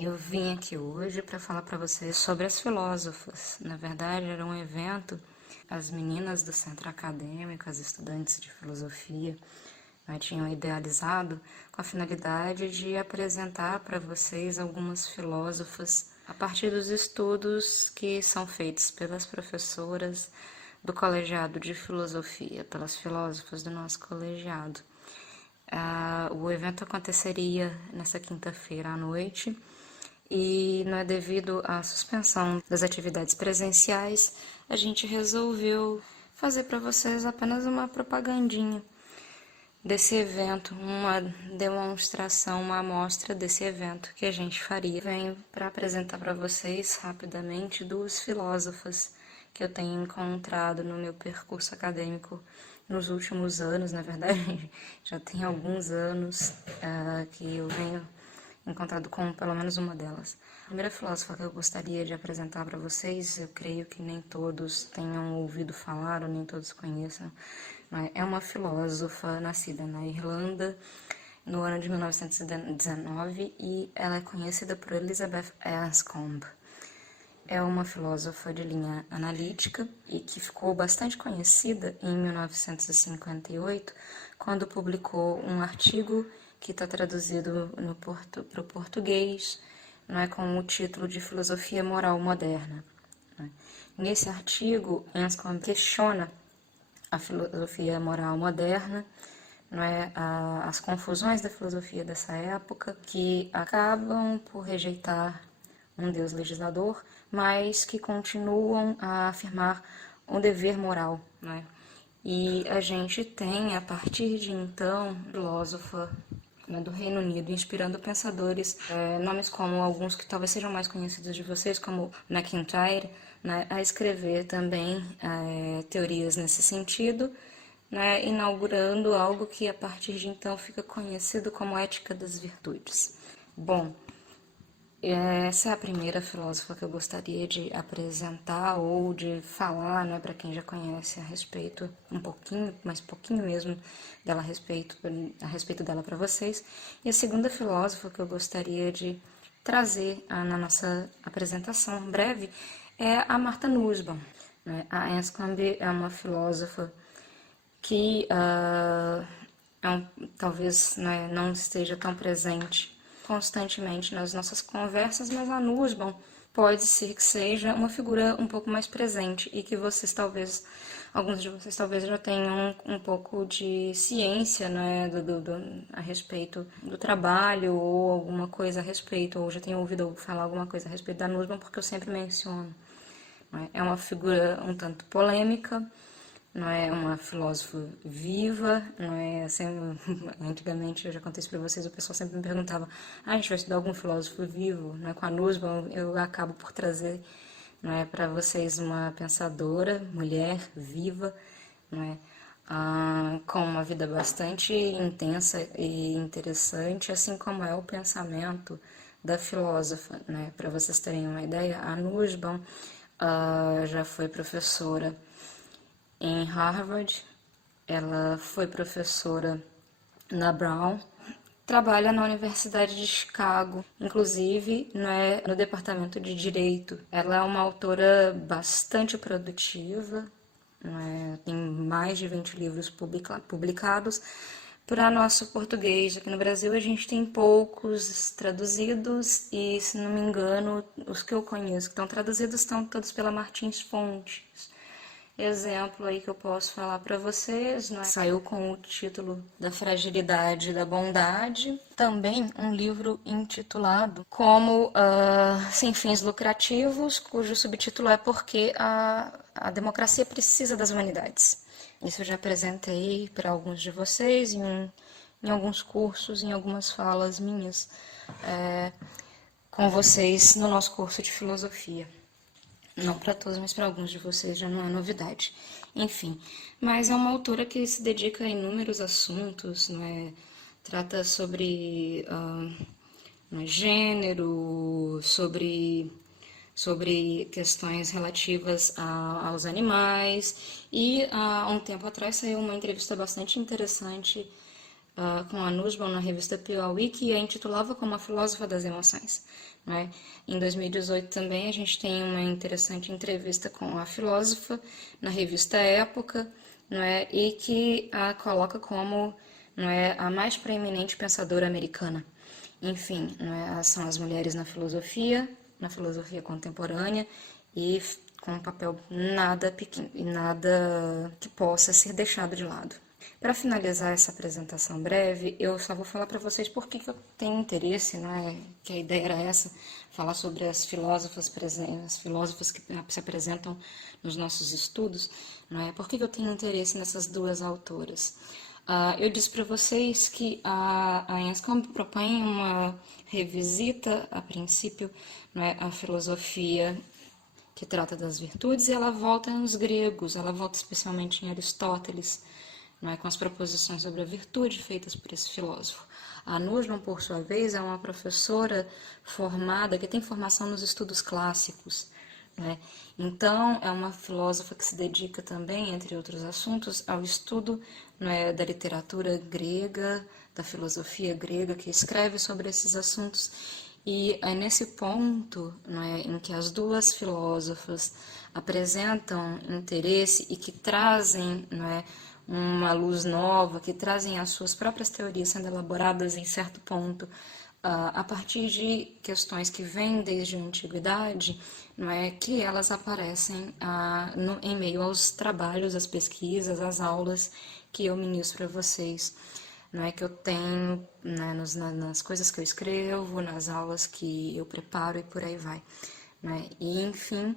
Eu vim aqui hoje para falar para vocês sobre as filósofas. Na verdade, era um evento, as meninas do centro acadêmico, as estudantes de filosofia, tinham idealizado com a finalidade de apresentar para vocês algumas filósofas a partir dos estudos que são feitos pelas professoras do colegiado de filosofia, pelas filósofas do nosso colegiado. O evento aconteceria nessa quinta-feira à noite e, não é devido à suspensão das atividades presenciais, a gente resolveu fazer para vocês apenas uma propagandinha desse evento, uma demonstração, uma amostra desse evento que a gente faria. Venho para apresentar para vocês rapidamente duas filósofas que eu tenho encontrado no meu percurso acadêmico nos últimos anos, na verdade, já tem alguns anos que eu venho encontrado com pelo menos uma delas. A primeira filósofa que eu gostaria de apresentar para vocês, eu creio que nem todos tenham ouvido falar ou nem todos conheçam, é uma filósofa nascida na Irlanda no ano de 1919 e ela é conhecida por Elizabeth Anscombe. É uma filósofa de linha analítica e que ficou bastante conhecida em 1958, quando publicou um artigo que está traduzido para o português, com o título de Filosofia Moral Moderna. Nesse artigo, Anscombe questiona a filosofia moral moderna, as confusões da filosofia dessa época, que acabam por rejeitar um Deus legislador, mas que continuam a afirmar um dever moral. E a gente tem, a partir de então, filósofa do Reino Unido, inspirando pensadores, nomes como alguns que talvez sejam mais conhecidos de vocês, como MacIntyre, a escrever também teorias nesse sentido, inaugurando algo que a partir de então fica conhecido como ética das virtudes. Bom, essa é a primeira filósofa que eu gostaria de apresentar ou de falar, para quem já conhece a respeito, um pouquinho, mas pouquinho mesmo dela a respeito dela para vocês. E a segunda filósofa que eu gostaria de trazer na nossa apresentação breve é a Martha Nussbaum. A Anscombe é uma filósofa que talvez não esteja tão presente constantemente nas nossas conversas, mas a Nussbaum pode ser que seja uma figura um pouco mais presente e que alguns de vocês talvez já tenham um pouco de ciência, a respeito do trabalho ou alguma coisa a respeito, ou já tenham ouvido falar alguma coisa a respeito da Nussbaum, porque eu sempre menciono. É uma figura um tanto polêmica, não é uma filósofa viva, não é assim, antigamente, eu já contei isso para vocês, o pessoal sempre me perguntava, a gente vai estudar algum filósofo vivo, com a Nussbaum eu acabo por trazer, para vocês uma pensadora, mulher, viva, com uma vida bastante intensa e interessante, assim como é o pensamento da filósofa, para vocês terem uma ideia, a Nussbaum já foi professora em Harvard, ela foi professora na Brown, trabalha na Universidade de Chicago, inclusive no departamento de Direito. Ela é uma autora bastante produtiva, tem mais de 20 livros publicados. Para nosso português, aqui no Brasil, a gente tem poucos traduzidos e, se não me engano, os que eu conheço que estão traduzidos estão todos pela Martins Fontes. Exemplo aí que eu posso falar para vocês, saiu com o título Da Fragilidade e da Bondade. Também um livro intitulado como Sem Fins Lucrativos, cujo subtítulo é Porque a Democracia Precisa das Humanidades. Isso eu já apresentei para alguns de vocês em alguns cursos, em algumas falas minhas com vocês no nosso curso de filosofia. Não para todos, mas para alguns de vocês já não é novidade. Enfim, mas é uma autora que se dedica a inúmeros assuntos, trata sobre gênero, sobre questões relativas aos animais. E há um tempo atrás saiu uma entrevista bastante interessante com a Nussbaum na revista Piauí, que a intitulava como a filósofa das emoções. Né? Em 2018 também a gente tem uma interessante entrevista com a filósofa na revista Época, não é? E que a coloca como, não é, a mais preeminente pensadora americana. Enfim, não é, são as mulheres na filosofia contemporânea, e com um papel nada pequeno e nada que possa ser deixado de lado. Para finalizar essa apresentação breve, eu só vou falar para vocês por que eu tenho interesse, né? Que a ideia era essa, falar sobre as filósofas que se apresentam nos nossos estudos, né? Por que eu tenho interesse nessas duas autoras? Eu disse para vocês que a Anscombe propõe uma revisita, a princípio, né, a filosofia que trata das virtudes, e ela volta nos gregos, ela volta especialmente em Aristóteles, né, com as proposições sobre a virtude feitas por esse filósofo. A Nussbaum, por sua vez, é uma professora formada, que tem formação nos estudos clássicos, né? Então, é uma filósofa que se dedica também, entre outros assuntos, ao estudo, né, da literatura grega, da filosofia grega, que escreve sobre esses assuntos. E é nesse ponto, né, em que as duas filósofas apresentam interesse e que trazem, né, uma luz nova, que trazem as suas próprias teorias sendo elaboradas em certo ponto, a partir de questões que vêm desde a antiguidade, não é, que elas aparecem em meio aos trabalhos, às pesquisas, às aulas que eu ministro a vocês, não é, que eu tenho, né, nas coisas que eu escrevo, nas aulas que eu preparo e por aí vai, né? E enfim,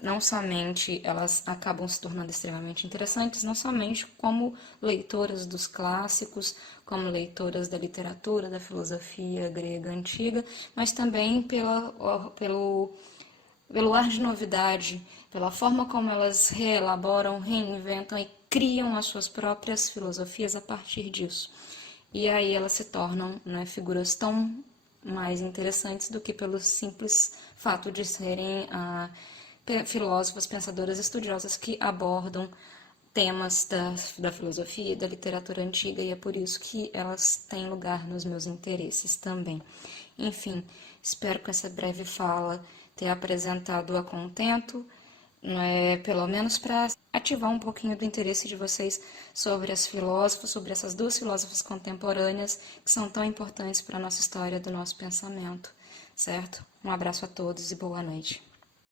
não somente elas acabam se tornando extremamente interessantes, não somente como leitoras dos clássicos, como leitoras da literatura, da filosofia grega antiga, mas também pelo ar de novidade, pela forma como elas reelaboram, reinventam e criam as suas próprias filosofias a partir disso. E aí elas se tornam, né, figuras tão mais interessantes do que pelo simples fato de serem filósofas, pensadoras estudiosas que abordam temas da filosofia e da literatura antiga, e é por isso que elas têm lugar nos meus interesses também. Enfim, espero que essa breve fala ter apresentado a contento, pelo menos para ativar um pouquinho do interesse de vocês sobre as filósofas, sobre essas duas filósofas contemporâneas que são tão importantes para a nossa história, do nosso pensamento, certo? Um abraço a todos e boa noite.